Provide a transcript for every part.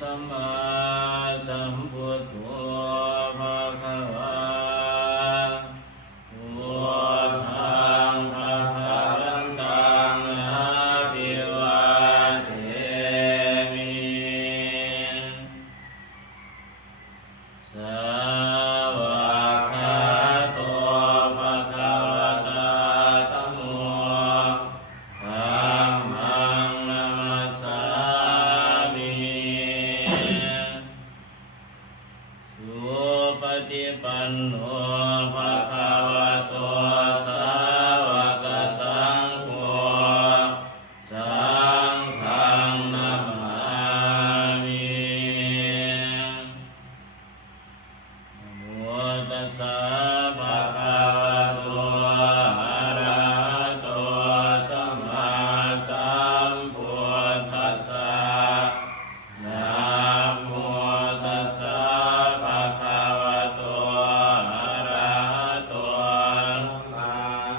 สัมมาสัมพุทโธภะคะวะพุทธังภะคะวันตังอะภิวาเทมิสาวกขาโตภะคะวะตาธัมโมธัมมังนัมมัสสามิสุปฏิปันโนภะคะวะโตสาวกสังโฆสังฆังนัมมามินะโมตัสสะภะคะวะโตอะระหะโตสัมมาสัมพุทธัสสะนะโมตัสสะภะคะวะโตอะระหะโตสัมมา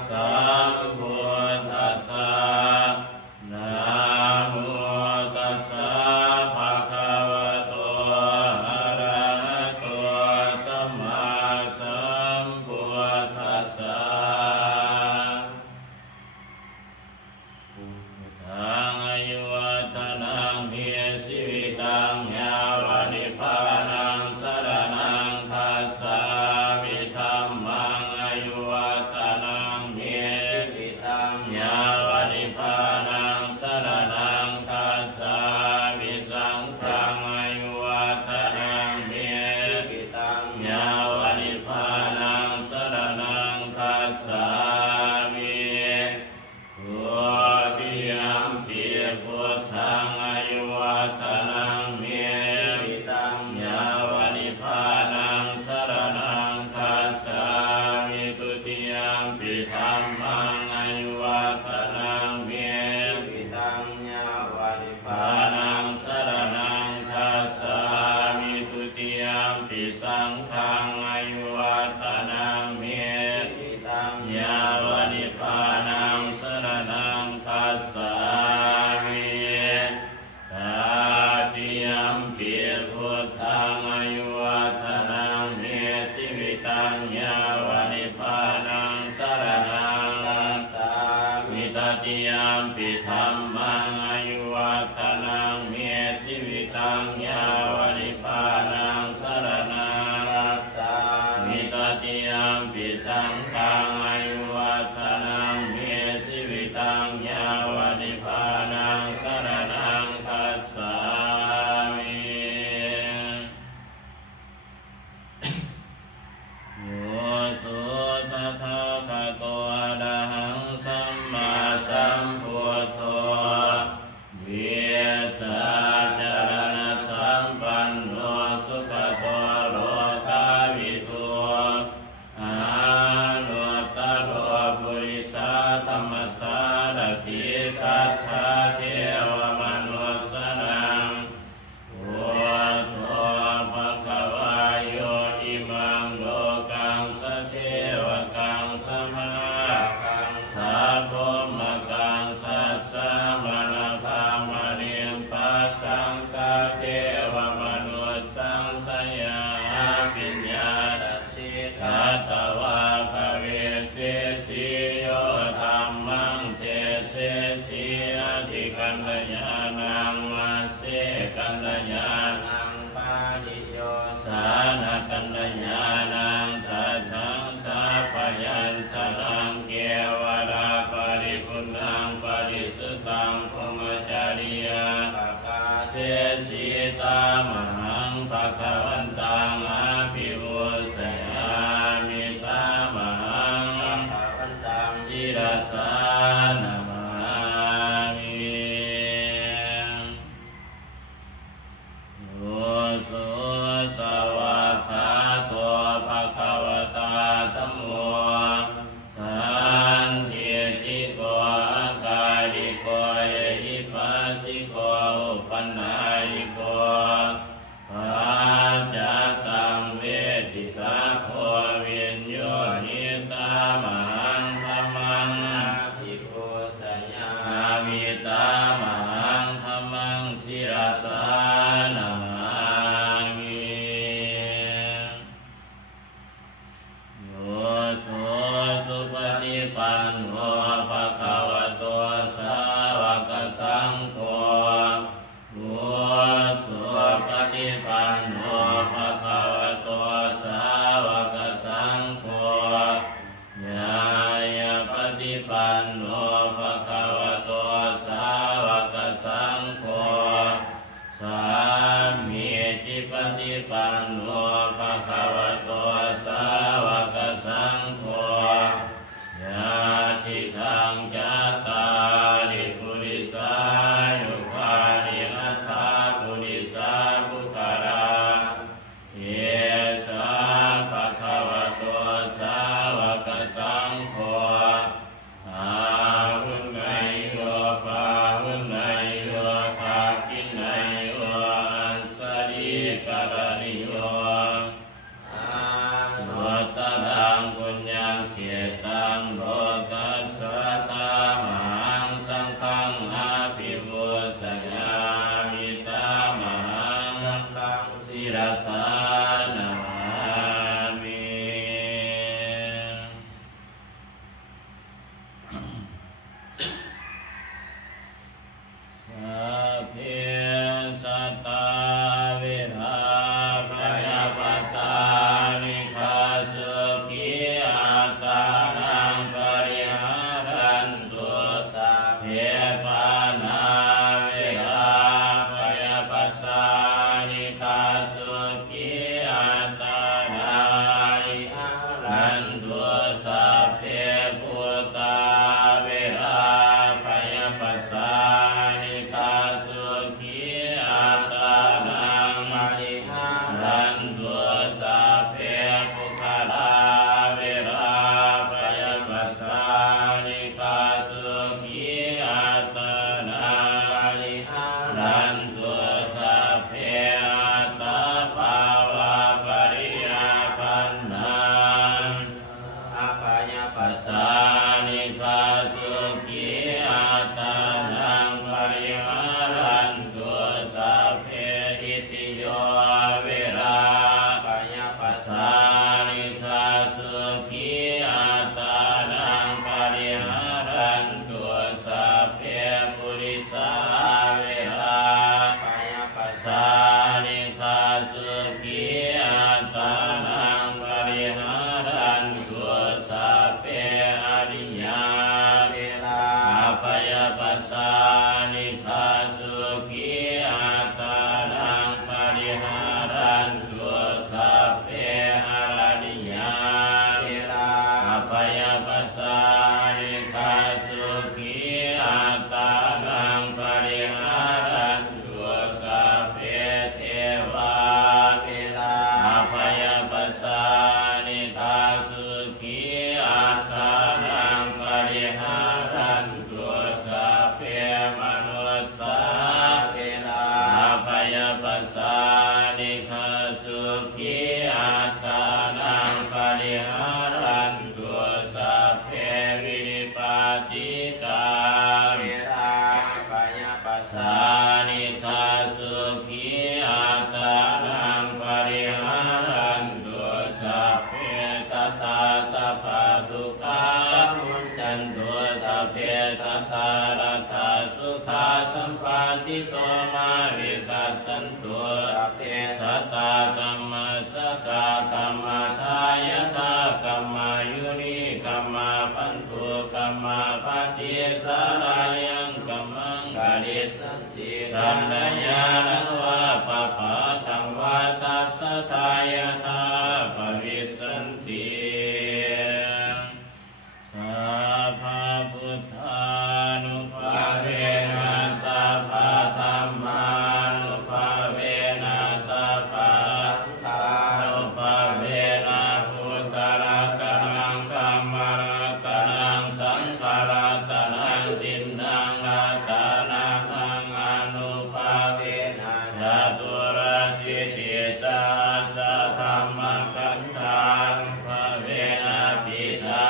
สัมพุทธัสสะนะโมตัสสะภะคะวะโตอะระหะโตสัมมาสัมพุทธัสสะพุทธังอายุวัฒนังเมียชีวิตังยาวานิพพานังสรณังคัสสามิธัมมังอายุวัฒนังเมียชีวิตังยาวานิพพานังสรณังคัสสามิสังฆังอายุวัฒนังเมียชีวิตังยาวานิพพานังสรณังคัสสามิพุทธิยัมปิพุทธังอายุวัฒนังเมียชีวิตังยาวานิพพานังสรณังคัสสามิทุติยัมปิธัมมังอายุวัฒนังเมียชีวิตังยาวานิพพานังสรณังคัสสามิทุติยัมปิสังฆังอายุวัฒนังเมียชีวิตังยาวานิพพานังสรณังคัสสามิตาติยัมปิพุทธังอายุวัฒนังเมียชีวิตังยาวานิพพานังสรณังคัสสามิตติยัมปิธัมมังอายุวัฒนังเมียชีวิตังยาวานิพพานังสรณังคัสสามิตติยัมปิสังฆังอายุวัฒนังเมียชีวิตังยาวานิพพานังสรณังคัสสามิโยสุตถาคโตอะระหังสัมมาสัมพุทโธวิชาจารณสัมปันโนสุขโตโลกาวิทูอานุตตโรปุริสาธัมมัสสารติสัทธาเทวมนุสสนังพุทโธภะคะวะโยอิมังโลกังสเทวกังสมากังสัพพมกังสัสสะมะนะภามะเนียมปัสสังสะเทวมนุสสังสยาปิญญาสัสสิทัตตวาภเวเสสิโยธัมมังเทเสสิอธิกันตญาณังมัสเสกันตญาณังปานิโยสานกันตญาณังสัจจังสัพพยัญชนะเกวราปริปุณังปริสุทธังพรหมจริยาปกาเสสิตามหังภะคะวันตังอะภิวุสยามิตามหังภะคะวันตังศิรสานามามิโยสุสวากขาโตภะคะวะตาธัมโมสันทิติโกอาการิโกเอหิปัสสิโกอุปนายิโกปัจจตังเวทิตาโควิญโยหิตามหังธัมมังอะภิปุสยามิตามหังธัมมังศิรสานามา ฏิปันโนภะคะวะโตสาวกสังโฆญาญาปฏิปันโนภะคะวะโตสาวกสังโฆสามีจิปฏิปันโนภะคะวะโตสาวกสังโฆญาติทังจัตตาริปุริสายุคานิอัตถาปุริสาภุคาราเยสาภะคะวะโตสาวกสังโฆอาหุไนโยปาหุไนโยภาคิไนโยอัสสริกรณิโยอาวัตตังปุญญังเขตังโลกัสสะตามหังสังฆังอาภิปุสยามิตามหังสังฆังศิรสานามิ สัพเพสัตตาวิราพยาปัสสานิคาสุขีอัตตานังปริหารันตุสัพเพปานาวิราพยาปัสสานิคาสุขีอัตตานังปริหารันตุสัพเพพุทธาวิราพยาปัสสานิคาสุขีอัตตานังปริหารันตุสัพเพปุคลาวิราพยาปัสสานิคาสุขีอัตตานังปริหารันตุสัพเพอัตตาภาวะปริยาปันนังอภัยปัสสานิคาสุขีอัตตานังปริหารันตุสัพเพอิติโยวิราพยปัสสานิคาสุขีอัตตานังปริหารันตุสัพเพปุริสาวิราพยปัสสานิคาสุขีอัตตานังปริหารันตุสัพเพอริยาเวลาพยปัสสานิคาสุขีอัตตานังปริหารันตุสัพเพอริยาเวลาพยปัสสานิคาสุขีอัตตานังปริหารันตุสัพเพเทวาเวลาพยปัสสานิคาสุขีอัตตานังปริหารันตุสัพเพมนุสสาเวลาพยปัสสานิคาสุขีอัตตานังปริหารันตุสัพเพวินิปาติกาเวลาพยปัสสานิคาสุขีอัตตานังปริหารันตุสัพเพสัตตาสัพพทุกขามุนจันตุสัพเพสัตตารัตถาสุขาสัมปันติโตมาวิคัสสันตุสัพเพสัตตาธัมมาสกาธัมมาทายตาธัมมายุนิธัมมาปันตุธัมมาปฏิสารายังธัมมังกาลิสันติธัมมญาณวะปะปะธัมวะตัสสะทายตาปวิสันติสัพพะพุทธานุภาเวนะสัพพะธัมมานุภาเวนะสัพพะสังฆานุภาเวนะพุทธรัตนังธัมมรัตนังสังฆรัตนังทินนังรัตนังอนุภาเวนะจตุราสิติสัสสะธัมมขันธังภาเวนะปิตา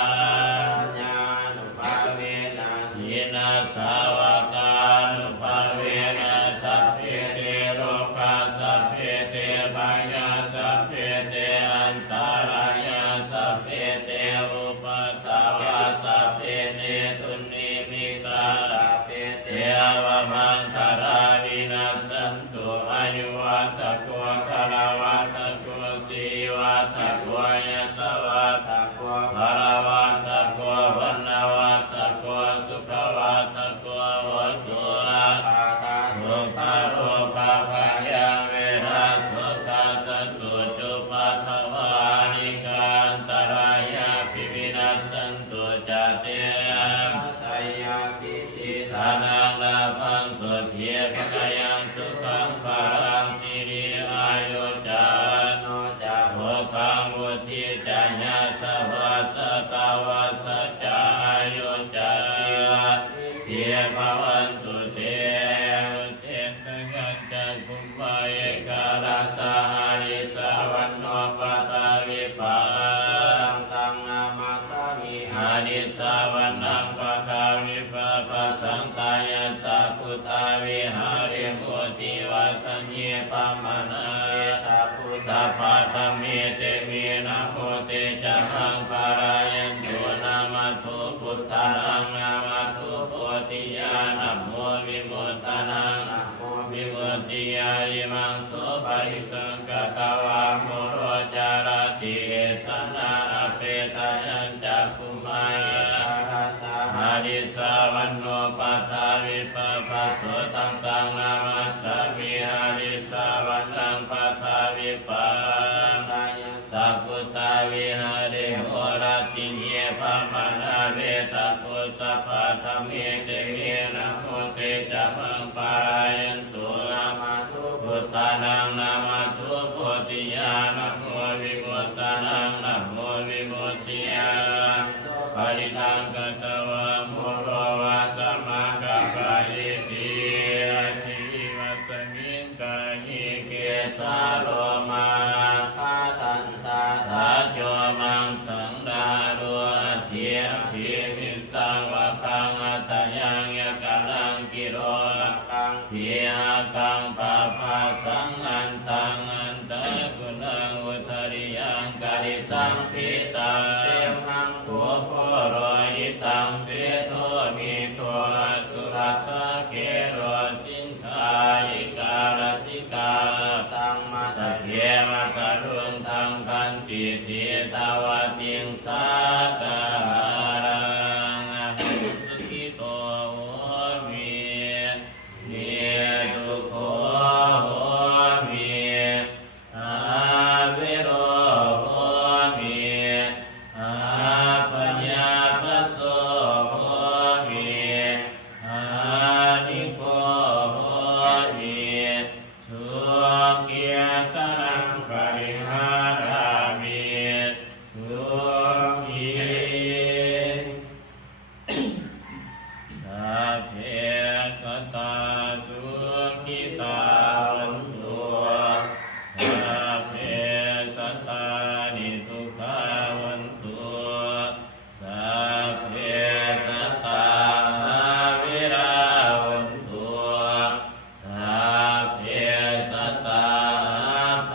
ญาณุภาเวนะสีนาสาวกานุภาเวนะสัพเพเตโรกาสัพเพเตปายาสัพเพเตอันตรายาสัพเพเตอุปตาวาสัพเพเตตุนิมิตาสัพเพเตอวมังคาราวินัสสันตุอายุวัตโก คารวะตะโกสีวัตะโกยสวัตะโกภารวัตะโกวันนวัตะโกสุขวัตะโกวัตถุสัพพะทาทุกขโลกาภยังเวรัสสุขัสสตุจุปัฏฐวานิกันตรายาภิวินัสสันตุจเตสัยยาสิทธิทานังลาภังสุทธิภคยังสุขังภารังสิริอายุจาโนจาโหคังวุฒิจาญาสวัสสตาวัสสจาอายุจาชีวะเทียภวันตุเตเตตกัจจคุมมาเอกาลาสาริสาวันโนปตาวิปาตังตังนามาสามิอานิสาวันนังปตาวิปาปัสสังตายาสัพพุตาวิหาริมุติวาสัญเยปามนาสัพพุสัพพะธรรมเมเตเมนะโมเตจะหังปารายันตุนามาตุพุทธานังนามาตุโพธิญาณโมวิมุตตานังนะโมวิมุตติยายิมังโสภะริกังกตวาโมโรจารติสนาอเปตายัญจักขุมายกาสาหาริสาวันโนปัตตาวิปปัสโสตังตังนามัสสามิหาริสาวันนังปัตตาวิปปัสสสัพพุตตาวิหาริโหรติเยภามนาเวสัพพุสัพพะธรรมเมเตเมนะโมเตจะมังปารายันตุนามาตุพุทธานังนามาตุโพธิญาณโมวิมุตตานังนะโมวิมุตติญาณปริตังกตวะโมโรวะสัมมากัปปะยิติทิวัสมิงกายิเกสาโลมาคาตันตาทาโจมังสังดารุอธิอภิมิสังวะคังอัตยังยะกะลังกิโรละกังพิอากังปะภาสังอันตังอันตะกุลังอุทริยังกะริสังพิตังเสมังโภโพโรหิตังเสโทมิโทสุรัสสะเกโรสินทายิกาลสิกาตังมัตเถมะกะรุงตังคันติเทตาวะติงสาการังอภิสุขิโตโหมิเนตุโคโหมิอาเวโรโหมิอาปัญญาปโสโหมิอานิโกโหมิสุขีตานังปริหารามิสุขีสัพเพสัตตาสุขิตาวันตุสัพเพสัตตานิทุกขาวันตุสัพเพสัตตาวิราวันตุสัพเพสัตตาภ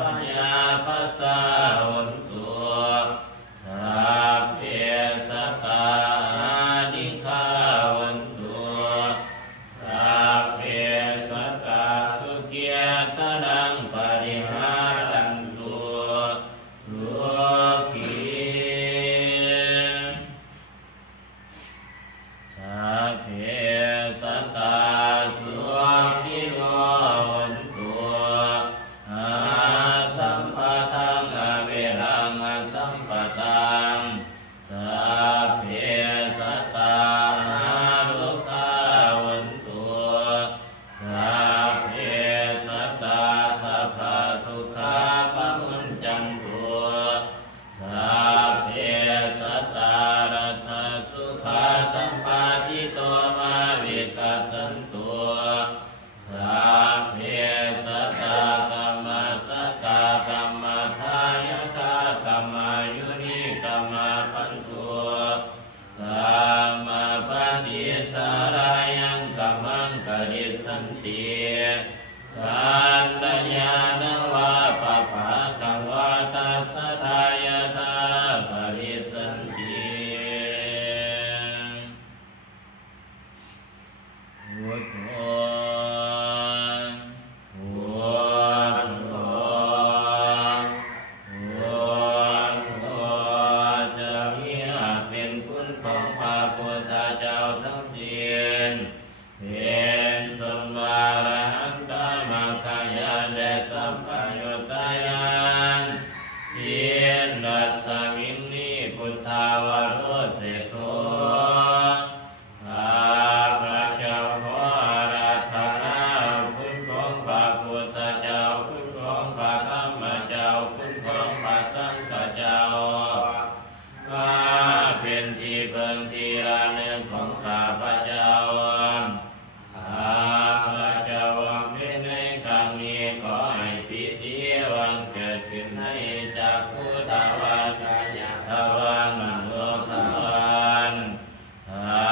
ปโยตายังสินรัสสมิงนิพุทธาวโรเสโทข้าพระเจ้าขออาราธนาคุณของพระพุทธเจ้าคุณของพระธรรมเจ้าคุณของพระสังฆเจ้ามาเป็นที่พึ่งที่ระลึกของข้าพระเจ้าข้าพระเจ้าเป็นในครั้งนี้ขอให้ปิติวังเกิดขึ้นให้จากพุทธวันกายทวันมโนทวันข้า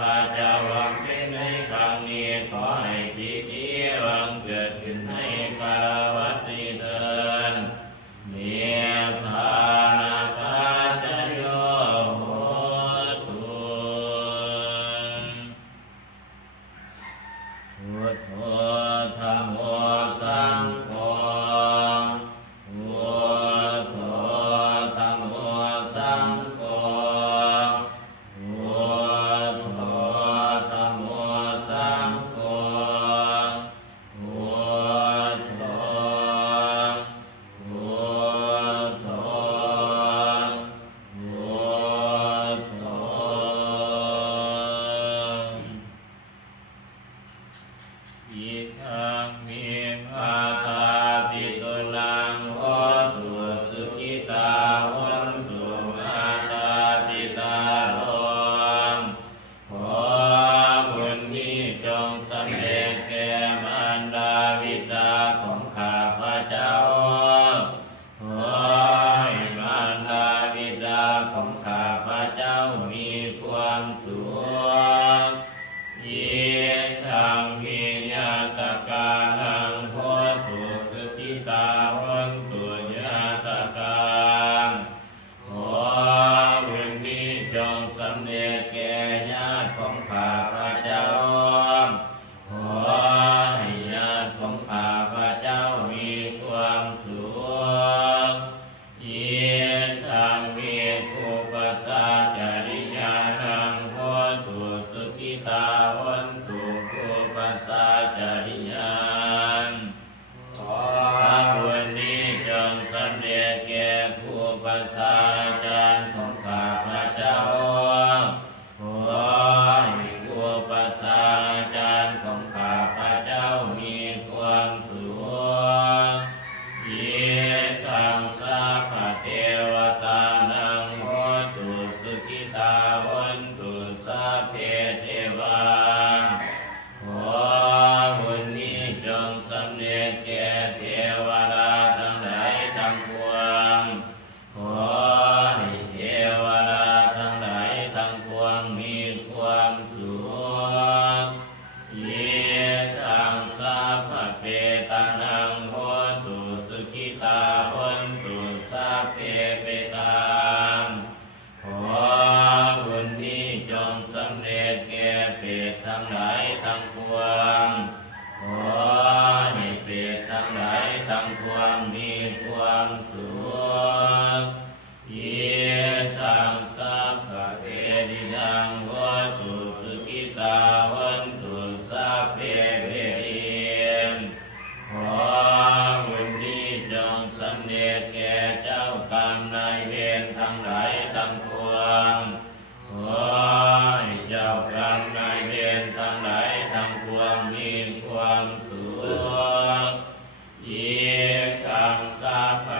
พระเจ้าเป็นในครั้งนี้ขอให้ปิติวังเกิดขึ้นให้กาลวัสสีเถิดเนียพานาปัจจโยโหตุ พุทโธธัมโมสังโฆพุทโธธัมโมสังโฆพุทโธธัมโมสังโฆพุทโธพุทโธพุทโธ อิทังมิภาตาปิตุนังโหตุสุขิตาโหนตุมาตาปิตาโลมขอบุญนี้จงสำเร็จแก่มารดาบิดาของข้าพระเจ้าขอให้มารดาบิดาของข้าพระเจ้ามีความสุขอิทังมิญาตกานังโหตุสุขิตาโหนตุญาตกาขอบุญนี้จงสำเร็จแก่ญาติของข้าพระเจ้าขอให้ญาติของข้าพระเจ้ามีความสุขอิทังมิภูปัสสะจริยานังโหตุสุขิตาโหนตุภูปัสสะจริยานขอบุญนี้จงสำเร็จแก่ภูปัสสะอาจารย์ของข้าพระเจ้าขอให้ภูปัสสะอาจารย์ของข้าพระเจ้ามีความสุขอิทังสัพพะเทวตานังโหตุสุขิตาโหนตุสัพเพเทวาขอบุญนี้จงสำเร็จแก่เทวดาทั้งหลายทั้งปวงขอให้เทวดาทั้งหลายทั้งปวงมีความสุขอิทังสัพพะเปตานังโหตุสุขิตาโหนตุสัพเพเปตาขอบุญนี้จงสำเร็จแก่เปรตทั้งหลายทั้งปวงขอให้เปรตทั้งหลายทั้งปวงมีความสุขอิทังสัพพะเทดินังโหตุสุขิตาโหนตุสัพเพเวรินขอบุญนี้จงสำเร็จแก่เจ้ากรรมนายเวรทั้งหลายทั้งปวงขอให้เจ้ากรรมนายเวรทั้งหลายทั้งปวงมีความสุขอิทังสัพพะ